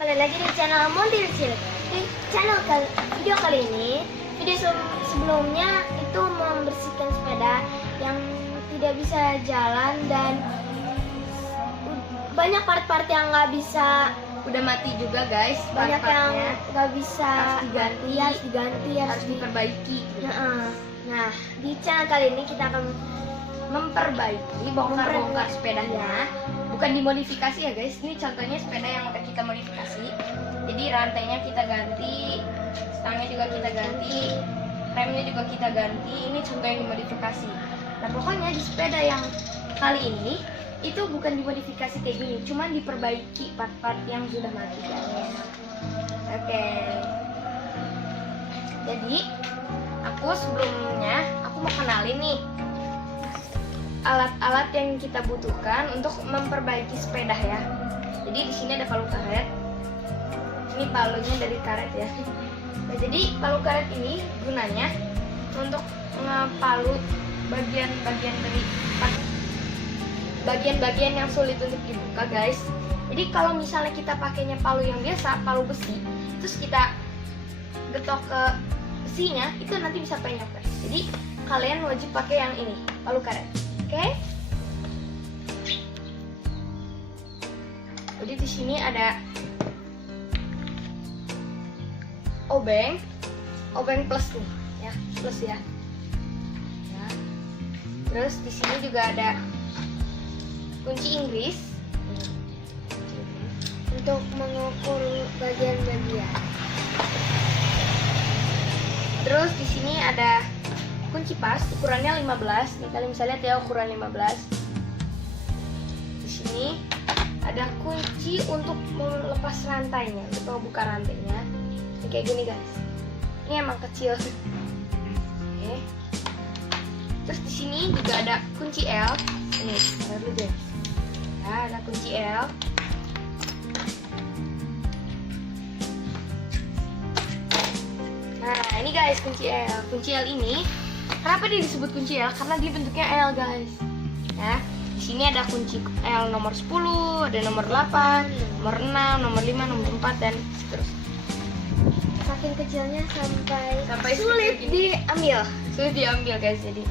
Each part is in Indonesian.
Kembali lagi di channel Montilcil. Di video kali ini, sebelumnya itu membersihkan sepeda yang tidak bisa jalan dan banyak part-part yang nggak bisa, udah mati juga guys. banyak yang Part-partnya nggak bisa harus diganti, harus diperbaiki. Nah, di channel kali ini kita akan Memperbaiki, bongkar-bongkar sepedanya, bukan dimodifikasi ya guys. Ini contohnya sepeda yang udah kita modifikasi. Jadi rantainya kita ganti, stangnya juga kita ganti, remnya juga kita ganti. Ini contoh yang dimodifikasi. Nah pokoknya di sepeda yang kali ini itu bukan dimodifikasi kayak gini, cuman diperbaiki part-part yang sudah mati guys. Oke. Jadi sebelumnya aku mau kenalin nih alat-alat yang kita butuhkan untuk memperbaiki sepeda ya. Jadi di sini ada palu karet. Ini palunya dari karet ya. Nah, jadi palu karet ini gunanya untuk ngepalu bagian-bagian yang sulit untuk dibuka guys. Jadi kalau misalnya kita pakainya palu yang biasa, palu besi, terus kita getok ke besinya, itu nanti bisa penyok guys. Jadi kalian wajib pakai yang ini, palu karet. Oke. Jadi di sini ada obeng plus nih, ya, plus ya. Terus di sini juga ada kunci Inggris untuk mengukur bagian-bagian. Terus di sini ada kunci pas, ukurannya 15. Nih kalian bisa lihat ya, ukuran 15. Di sini ada kunci untuk melepas rantainya, untuk membuka rantainya. Ini kayak gini guys. Ini emang kecil. Oke. Terus di sini juga ada kunci L. Ini, taruh dulu guys. Ya, ada kunci L. Nah, ini guys kunci L. Kunci L ini kenapa dia disebut kunci L? Karena dia bentuknya L guys. Ya, di sini ada kunci L nomor 10, ada nomor 8, nomor 6, nomor 5, nomor 4 dan seterusnya. Saking kecilnya sampai sulit diambil. Sulit diambil guys. Jadi,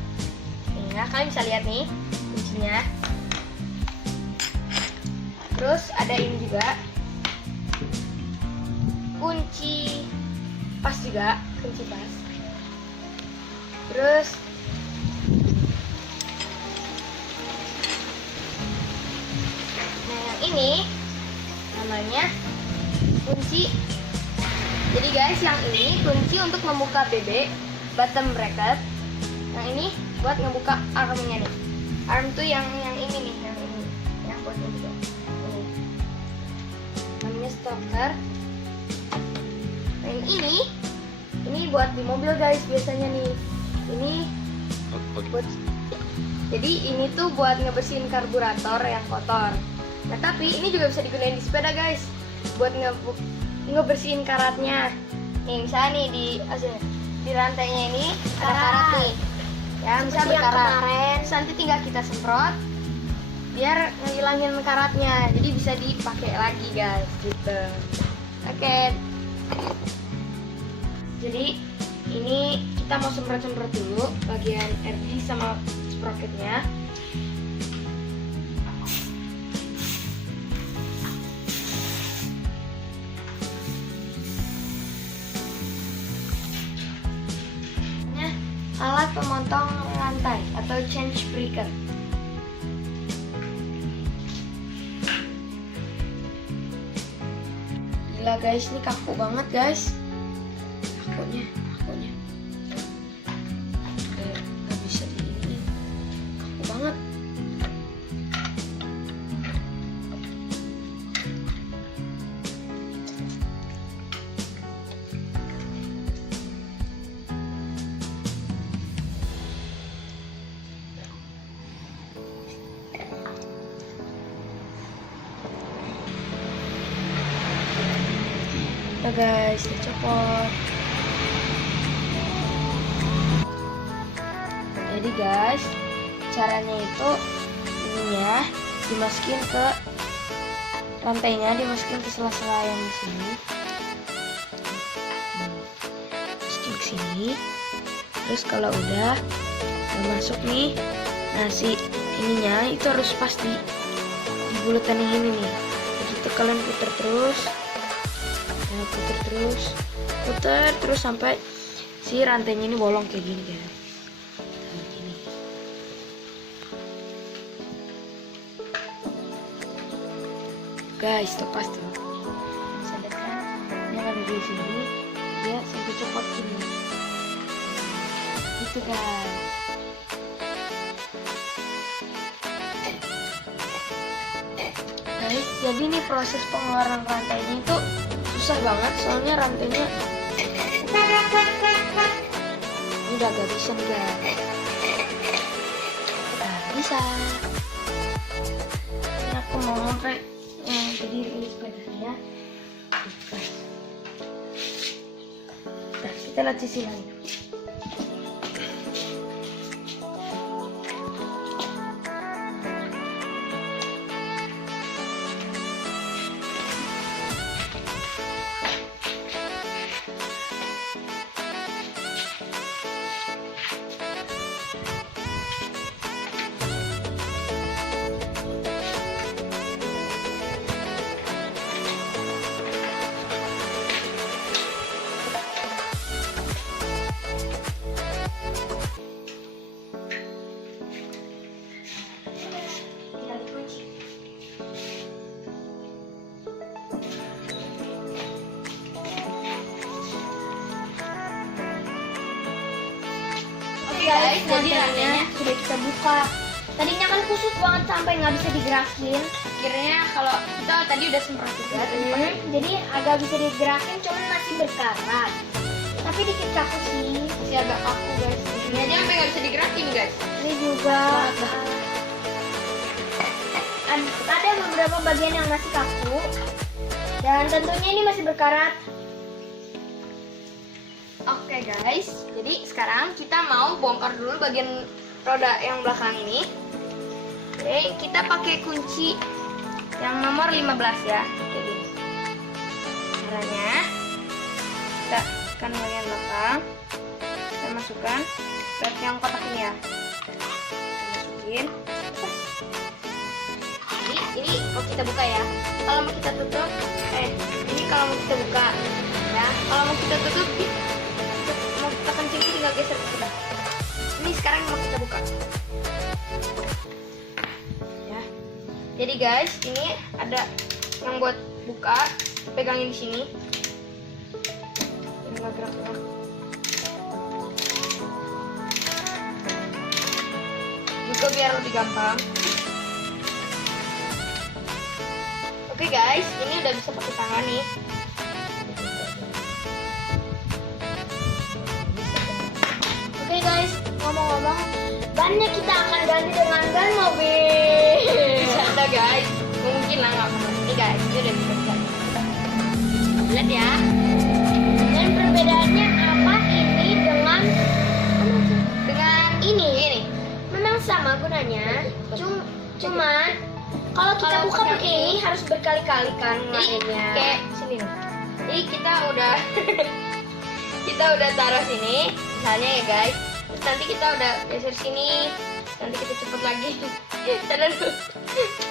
ya kalian bisa lihat nih kuncinya. Terus ada ini juga kunci pas juga, kunci pas. Terus nah yang ini namanya kunci. Jadi guys yang ini kunci untuk membuka BB, bottom bracket. Yang ini buat ngebuka armnya nih. Arm tuh yang ini nih, yang ini, yang buat ngebuka. Ini namanya stopper. Nah, yang ini buat di mobil guys biasanya nih. Ini buat, jadi ini tuh buat ngebersihin karburator yang kotor. Nah tapi ini juga bisa digunakan di sepeda guys, buat ngebersihin karatnya. Nih misalnya nih di rantainya ini ada karat nih, ya misalnya berkarat. Terus nanti tinggal kita semprot biar ngilangin karatnya, jadi bisa dipakai lagi guys gitu. Oke. Jadi ini kita mau semprot-semprot dulu bagian RD sama sprocketnya. Nah, alat pemotong rantai atau change breaker. Gila guys, ini kaku banget guys. Kakunya nggak bisa diinin, kaku banget. Nah guys, dicopot. Jadi guys, caranya itu ininya dimasukin ke rantainya dimasukin ke sela-sela yang di sini. Masukin ke sini. Terus kalau udah masuk nih, nah si ininya itu harus pasti di bulatan yang ini nih. Jadi itu kalian putar terus, nah, putar terus sampai si rantainya ini bolong kayak gini guys. Nah, gini. Guys, lepas tuh. Sadar kan? Yang ada di sini dia sampai copot gini. Gitu guys. Guys, jadi nih proses pengeluaran rantainya itu susah banget soalnya rantainya ini udah agak bisa nih guys. Nah, bisa. Ini aku mau sampai berdiri ini sepedanya. Nah, kita lihat sisi lain. Guys, jadi rantainya sudah kita buka. Tadinya kan kusut banget sampai nggak bisa digerakin. Akhirnya kalau kita tadi udah semprot juga, Jadi agak bisa digerakin, cuman masih berkarat. Tapi dikit kaku sih. masih agak kaku guys. Ini aja sampai nggak bisa digerakin guys. Ini juga ada beberapa bagian yang masih kaku. Dan tentunya ini masih berkarat. Oke guys, jadi sekarang kita mau bongkar dulu bagian roda yang belakang ini. Oke, kita pakai kunci yang nomor 15 ya. Kayak gini. Caranya kita tekan bagian belakang, kita masukkan ke yang kotak ini ya. Kita masukin. Jadi ini kalau kita buka ya. Kalau mau kita tutup, ini kalau mau kita buka ya. Kalau mau kita tutup, mau kita kencingin tinggal geser ke sini. Ini sekarang mau kita buka. Ya. Jadi guys, ini ada yang buat buka, pegangin di sini. Ini nggak gerak-gerak. Juga biar lebih gampang. Oke guys, ini udah bisa pakai tangan nih. Oke guys, ngomong-ngomong, bannya kita akan ganti dengan ban mobil. Bisa guys, mungkin lah nggak apa-apa. Ini guys, ini udah bisa. Lihat ya. Dan perbedaannya apa ini dengan Ini. memang sama gunanya, cuman kalau kita Kalau buka pakai pakai ini harus berkali-kali kan Jadi ngelainnya. kayak sini nih. Jadi kita udah taruh sini, misalnya ya guys. Terus nanti kita udah geser sini, nanti kita cepet lagi. Dan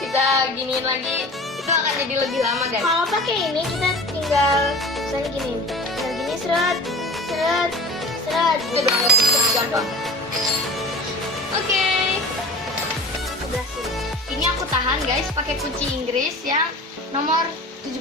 kita giniin lagi, itu akan jadi lebih lama guys. Kalau pakai ini kita tinggal misalnya gini, seret. Itu udah lebih gampang. Oke. Sebelah sini. Ini aku tahan guys pakai kunci Inggris yang nomor 17.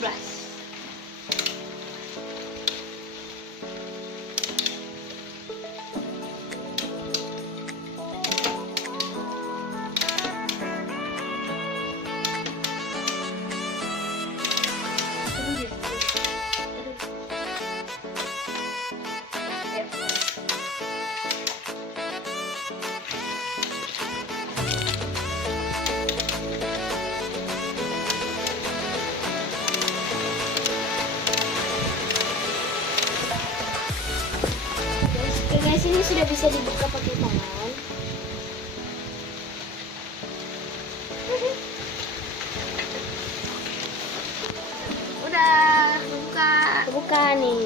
Oke guys, ini sudah bisa dibuka pakai tangan. bisa nih.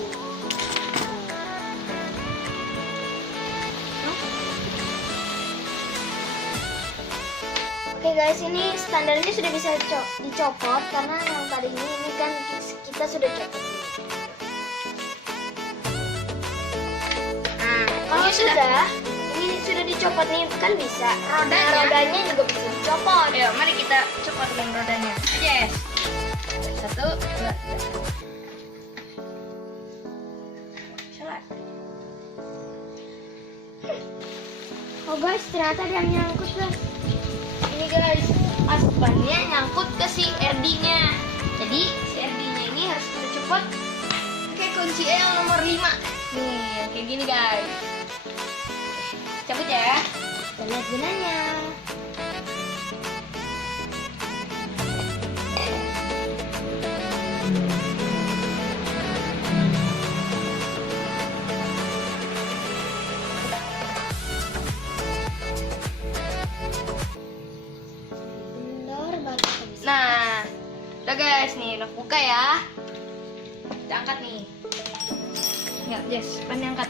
Oke guys, ini standarnya sudah bisa dicopot karena yang tadinya ini kan kita sudah copot. Nah, Kalau ini ini sudah dicopot nih kan bisa. Rodanya juga bisa dicopot. Ayo, mari kita copotin rodanya. Yes. 1, 2, 3. Salah. Oh guys, ternyata ada yang nyangkut guys. Ini guys, aspannya nyangkut ke si RD-nya. Jadi si RD-nya ini harus kita copot pakai kunci yang nomor 5. Nih, kayak gini guys. Cabut ya. Kita lihat gunanya. Kendor baru kita bisa. Nah, udah guys nih, udah buka ya. Kita angkat nih. Ya, yes, pan angkat.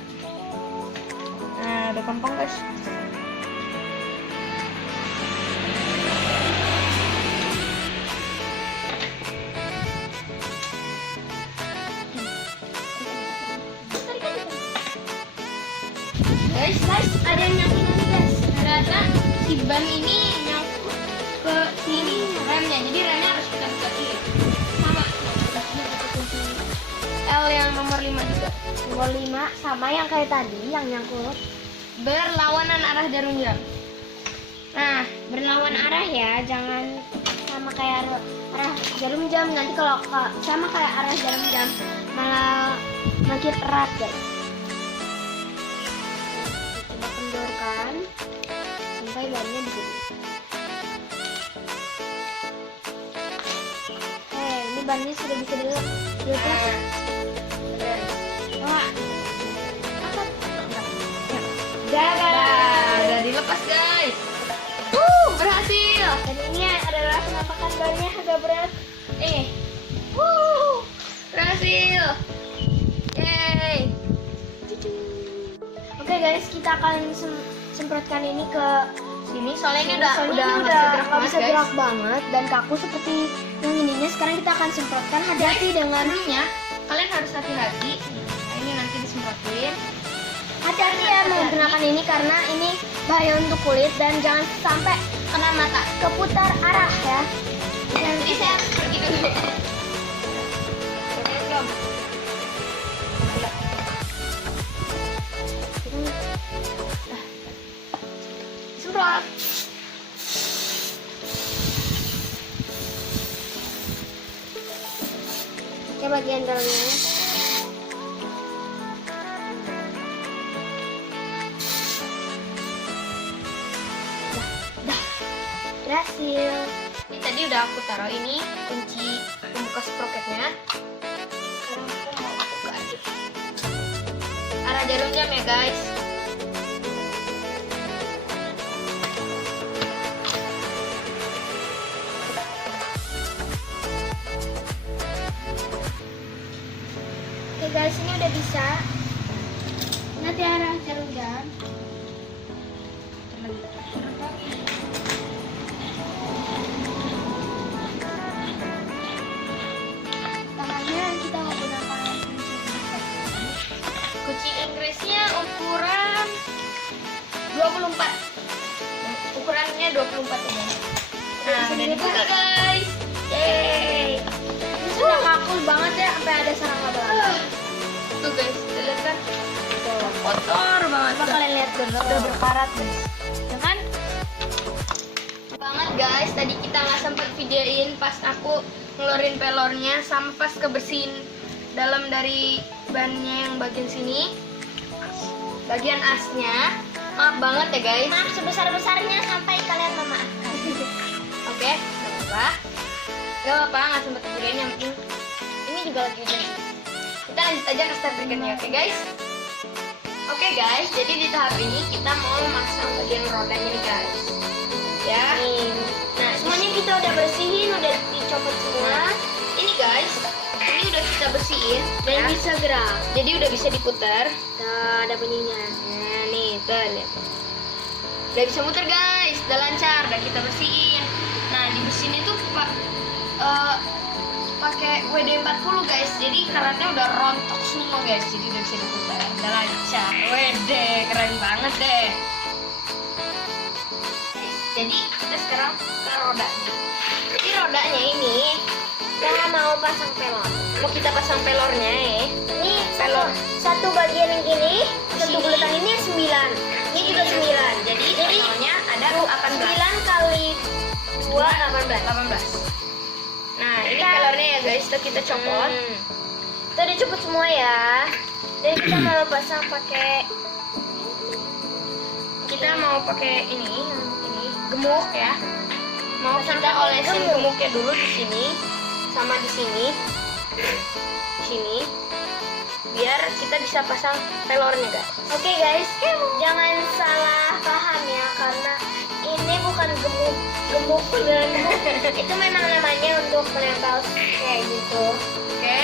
Nah, udah gampang guys. Guys, Ada yang nyangkut lagi guys. ternyata si ban ini nyangkut ke sini remnya. Jadi remnya harus kita bukain. Sama. L yang nomor 5 juga. Nomor 5 sama yang kayak tadi yang nyangkut. Berlawanan arah jarum jam. Nah, Berlawan arah ya, jangan sama kayak arah jarum jam. Nanti kalau sama kayak arah jarum jam malah makin erat guys. Coba kendorkan sampai bannya di sini. Ini bannya sudah bisa dilepas. Wah, apa? udah dilepas guys. Berhasil. Dan ini adalah penampakan bannya agak berat. Berhasil. Yeay. Oke guys, kita akan semprotkan ini ke Sini soalnya ini soalnya ini nggak udah gerak nggak bisa banget, gerak guys. banget dan kaku seperti yang ininya. Sekarang kita akan semprotkan. Hati-hati dengan Sebelumnya kalian harus hati-hati. Nah, ini nanti disemprotin. hati-hati ya menggunakan ini karena ini bahaya untuk kulit dan jangan sampai Kena mata. keputar arah ya. Jadi saya pergi dulu. Belum. Semprot. Oke, bagian dalamnya. Berhasil. Ini tadi udah aku taruh ini kunci pembuka sprocketnya. Sekarang aku mau buka aja. Arah jarum jam ya guys. Oke guys, ini udah bisa. Nanti arah jarum jam. Tangannya kita menggunakan Kunci Inggrisnya ukuran 24. Ukurannya 24 ya. Nah, udah dibuka guys. Yeay. ini sudah kaku banget ya, sampai ada sarang laba-laba. Tuh guys, kita lihat kan? Kotor banget. Coba kalian lihat dulu. Udah berkarat guys. Ya kan? Banget guys, tadi kita nggak sempet videoin pas aku ngeluarin pelornya sama pas kebersihin dalam dari bannya yang bagian sini, bagian asnya. Maaf banget ya guys. Maaf sebesar-besarnya sampai kalian memaafkan. Oke, nggak apa-apa. Gak apa-apa, nggak sempet videoin, yang penting ini juga lagi hujan. Kita lanjut aja ke step berikutnya, oke guys? Oke guys, jadi di tahap ini kita mau masang bagian rodanya nih guys. Ya. Nah, Semuanya kita udah bersihin, udah dicopot semua. ini guys, ini udah kita kita bersihin Dan ya. bisa gerak. Jadi udah bisa diputar. Nah, ada bunyinya. Nah, nih tuh lihat. Udah bisa muter guys, udah lancar, udah kita bersihin. Nah, di mesin itu pakai WD-40 guys. Jadi karetnya udah rontok semua guys. Jadi udah bisa diputar, udah lancar. Wede, keren banget deh. Jadi kita sekarang ke rodanya. Jadi rodanya ini Kita mau pasang pelor. mau kita pasang pelornya ya. Ini Pelor. satu bagian yang gini, satu Sini. bulatan ini 9. Ini juga 9. Jadi totalnya ada 18. 9 kali 2 18. 18. Nah, ini Kita- pelornya ya guys, tuh kita copot. Kita udah cukup semua ya. Dan kita mau pasang pakai Kita mau pakai ini gemuk ya. Mau Pasang kita pakai olesin gemuk. gemuknya dulu di sini sama di sini. Di sini. Biar kita bisa pasang pelornya, guys. Oke guys, jangan salah paham ya karena ini bukan gemuk beneran gemuk. Itu memang namanya untuk menempel kayak gitu. Oke.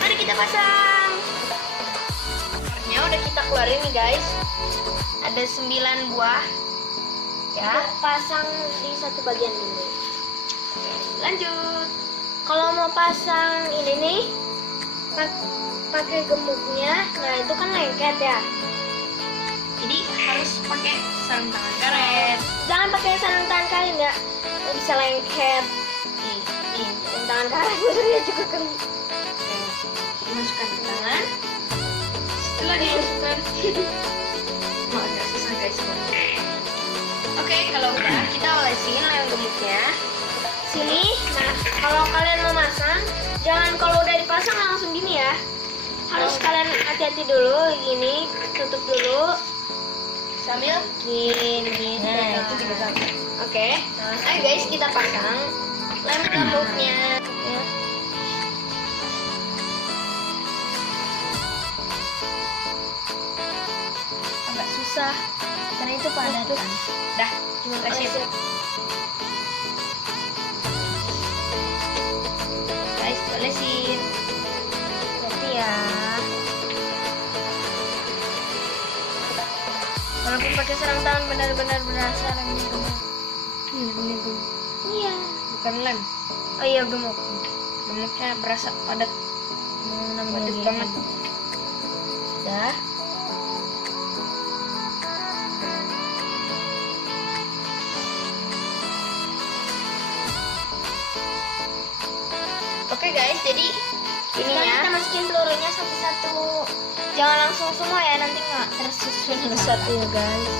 Mari kita pasang. Pelornya udah kita keluarin nih, guys. Ada 9 buah. Ya. Kita pasang di satu bagian dulu. Lanjut. Kalau mau pasang ini nih pakai gemuknya, nah itu kan lengket ya. Jadi harus pakai sarung tangan karet. Jangan pakai sarung tangan karet ya, bisa lengket. Nih. Sarung tangan karet sebenarnya juga kan. Oke. Dimasukkan ke tangan. Setelah dimasukkan oh, agak susah guys. Oke, kalau udah kita olesin lem gemuknya. Sini, nah kalau kalian mau masang, jangan kalau udah dipasang langsung gini ya. Harus kalian hati-hati dulu, gini, tutup dulu. Sambil Gini, nah, itu juga sama. Oke. Ayo guys, kita pasang lem gemuknya. Ya. Agak susah. Karena itu padat kan. Dah, cuma kasih. Guys, olesin. Berarti ya. Walaupun pakai sarung tangan benar-benar berasa lemnya gemuk. Ini gemuk. Iya. Bukan lem. Oh iya gemuk. Gemuknya berasa padat. Padat Gini. banget. Dah. Oke guys, jadi Sekarang kita ininya masukin pelurunya satu-satu. Jangan langsung semua ya, nanti nggak tersusun satu ya guys.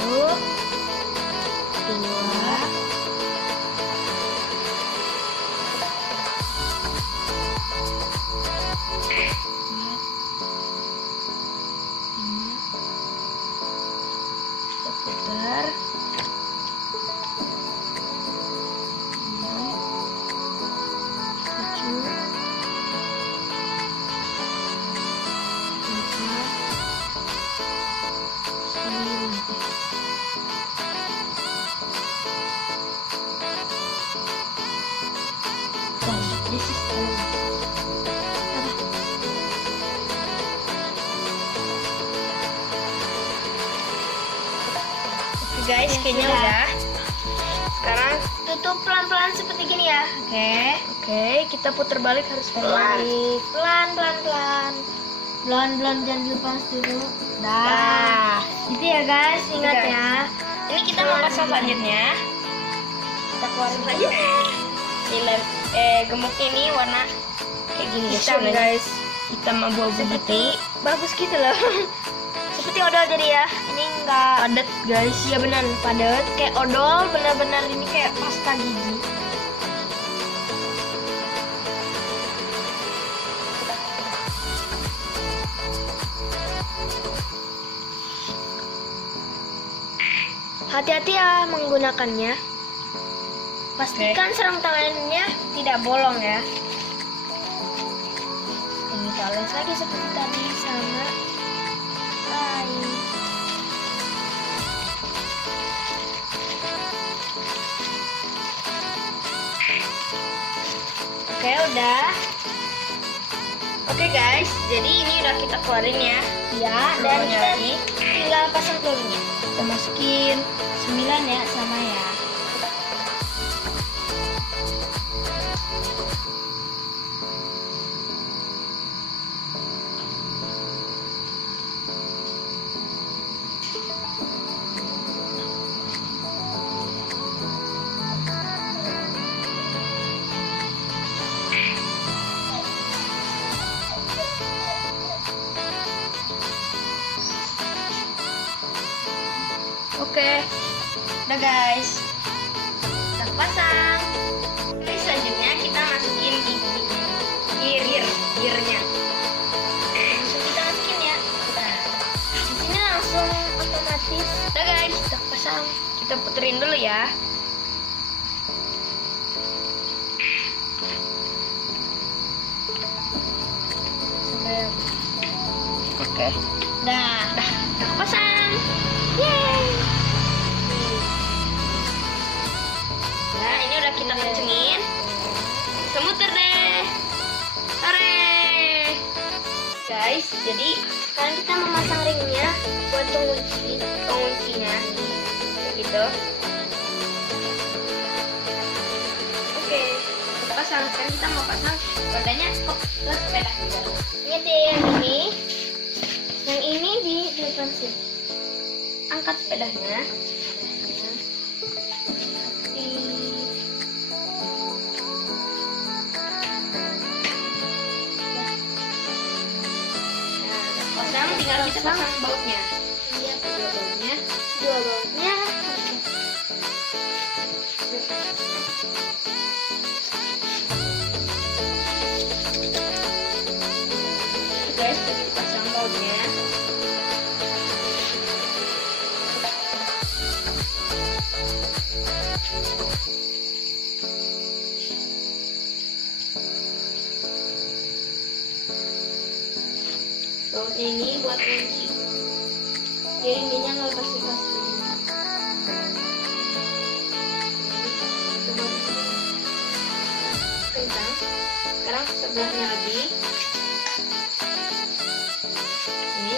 1, 2, kita putar. 6, 7, 8, 9. This is Oke guys, kayaknya sudah. udah. Sekarang tutup pelan-pelan seperti gini ya. oke, kita putar balik harus pelan. Balik. Pelan. Pelan-pelan jangan dilepas dulu. Dah. Gitu ya guys, ingat Udah. ya. Ini kita mau pasang selanjutnya. Kita keluarin Pasang selanjutnya. Ini gemuknya ini warna kayak gini Hitam, guys. Hitam abu-abu putih. bagus gitu loh. Seperti odol jadi ya. Ini enggak Padat guys. iya benar padat kayak odol, benar-benar ini kayak pasta gigi. Hati-hati ya menggunakannya. Pastikan sarung tangannya tidak bolong ya. Ini kita oles lagi seperti tadi sama air. Oke, udah. Oke guys, jadi ini udah kita keluarin ya. Ya, dan Pelurunya kita lagi. tinggal pasang pelurunya. Kita masukin 9 ya, sama ya. Oke, udah guys, kita pasang. Oke, selanjutnya kita masukin gearnya. Langsung kita masukin ya. Nah, di sini langsung otomatis. Udah guys, kita pasang. Kita puterin dulu ya. Sampai. Oke, Dah. kita pasang. Yeay. Nah, ini udah kita kencengin. Kita muter deh. Hore. Guys, jadi Sekarang kita memasang ringnya buat penguncinya kayak gitu. Oke, kita pasang. Sekarang kita mau pasang rodanya ke sepeda kita. Ingat ya yang ini. Yang ini di depan sini. Angkat sepedanya. Pasang, tinggal kita pasang bautnya. Iya, Dua bautnya. dua bautnya. Guys, jadi dipasang bautnya. Bautnya ini buat kunci. Jadi ininya nggak lepas-lepas. Kencang. Sekarang sebelahnya lagi. Ini.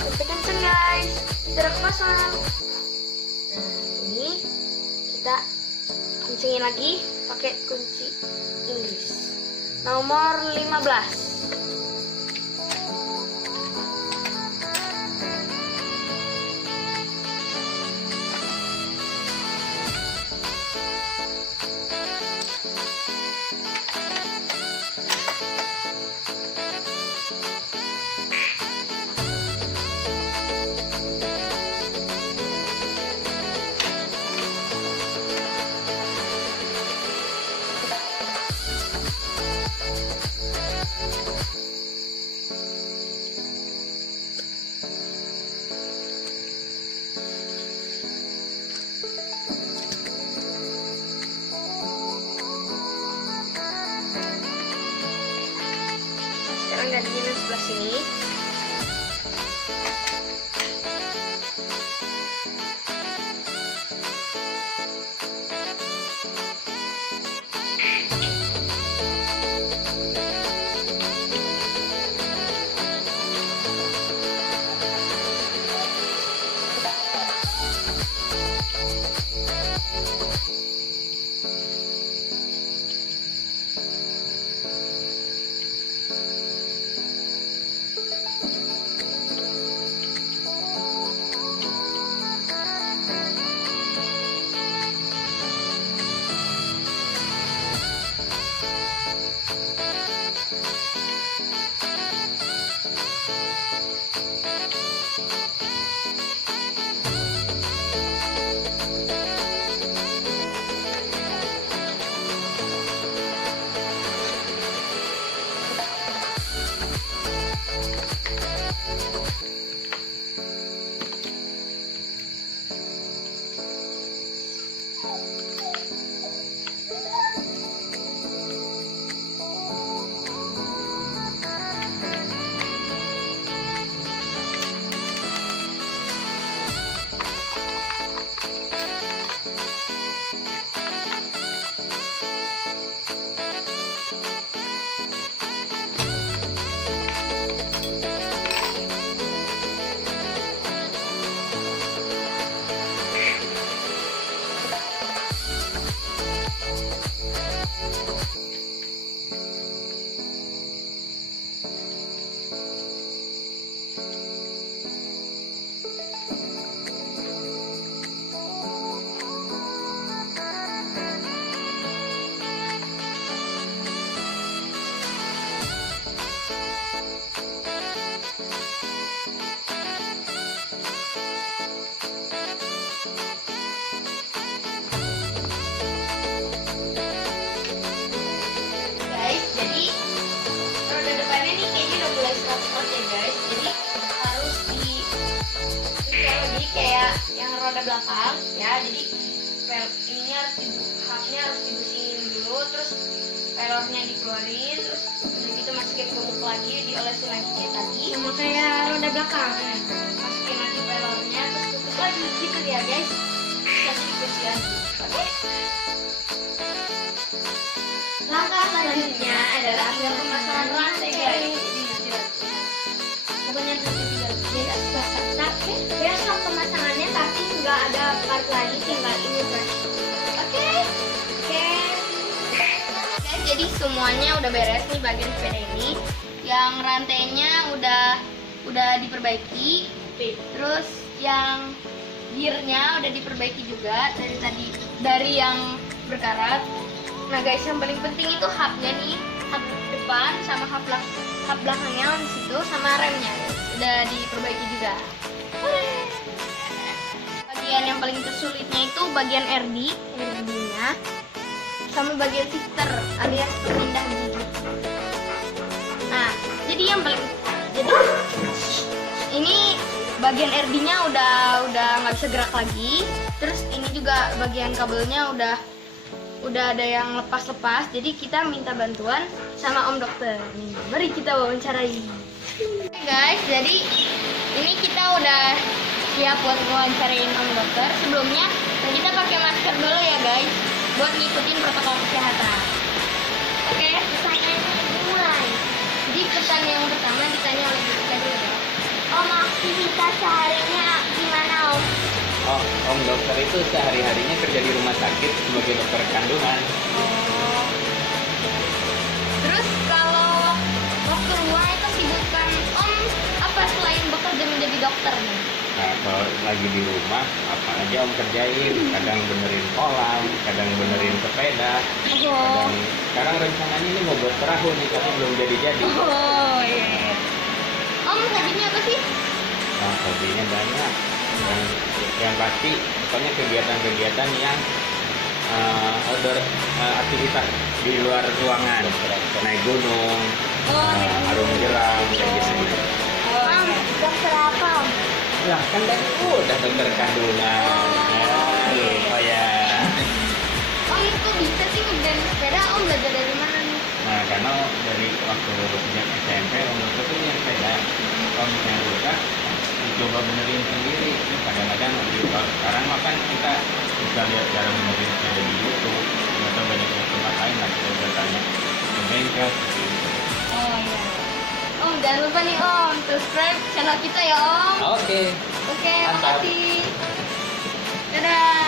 Tapi kenceng guys. Tidak kepasang. Nah, ini kita kencengin lagi pakai kunci Inggris. Nomor 15. Sekarang gantiin yang sebelah sini. belakang ya. Jadi ininya harus hubnya harus dibersihin dulu, terus pelornya dikeluarin, terus udah gitu masukin ke muk lagi, diolesin lagi kayak tadi. Sama kayak roda belakang. Masukin lagi pelornya, terus tutup lagi gitu ya guys. Terus dicuci lagi. Oke. Langkah selanjutnya adalah Tinggal pemasangan rantai guys. pokoknya tapi besok pemasangannya tapi nggak ada part lagi, tinggal ini guys. Oke. Guys, jadi semuanya udah beres nih bagian sepeda ini. Yang rantainya udah diperbaiki. Terus yang gearnya udah diperbaiki juga dari yang berkarat. Nah guys, yang paling penting itu hubnya nih, hub depan sama hub belakangnya di situ, sama remnya udah diperbaiki juga. Bagian yang paling tersulitnya itu bagian RD-nya sama bagian shifter alias pemindah gigi. Nah, jadi ini bagian RD-nya udah nggak bisa gerak lagi. Terus ini juga bagian kabelnya udah ada yang lepas-lepas. Jadi kita minta bantuan sama Om Dokter. Nih, mari kita wawancarai. Oke guys, jadi ini kita udah siap buat wawancarain Om Dokter. Sebelumnya kita pakai masker dulu ya guys, buat ngikutin protokol kesehatan. Oke, Pertanyaannya dimulai. jadi pertanyaan yang pertama ditanya oleh kita dulu ya. Om, aktivitas seharinya gimana Om? Oh, Om Dokter itu sehari-harinya kerja di rumah sakit sebagai dokter kandungan. Oh. Terus kalau waktu luang itu sibukan Om apa selain bekerja menjadi dokter nih? Nah, kalau lagi di rumah, apa aja Om kerjain. Kadang benerin kolam, kadang benerin sepeda. Oh. Sekarang rencananya ini mau buat perahu nih, tapi belum jadi-jadi. Oh iya. Om hobinya apa sih? Nah, hobinya banyak. Yang pasti, pokoknya kegiatan-kegiatan yang outdoor, aktivitas di luar ruangan. Naik gunung, arung jeram, kayak gitu. Om, dokter apa Om? Lah kan tadi udah dokter kandungan. Lupa ya. Om kok bisa sih ngerjain sepeda? Om belajar dari mana nih? Nah, karena dari waktu sejak SMP Om Dokter tuh punya sepeda. Om misalnya rusak, dicoba benerin sendiri. Kadang-kadang sekarang makan kita bisa lihat cara benerin sepeda di YouTube atau banyak tempat lain lah, kita bisa tanya ke bengkel seperti itu. Oh iya. Om jangan lupa nih Om subscribe channel kita ya Om. Oke. Oke, Mantap. makasih. Dadah.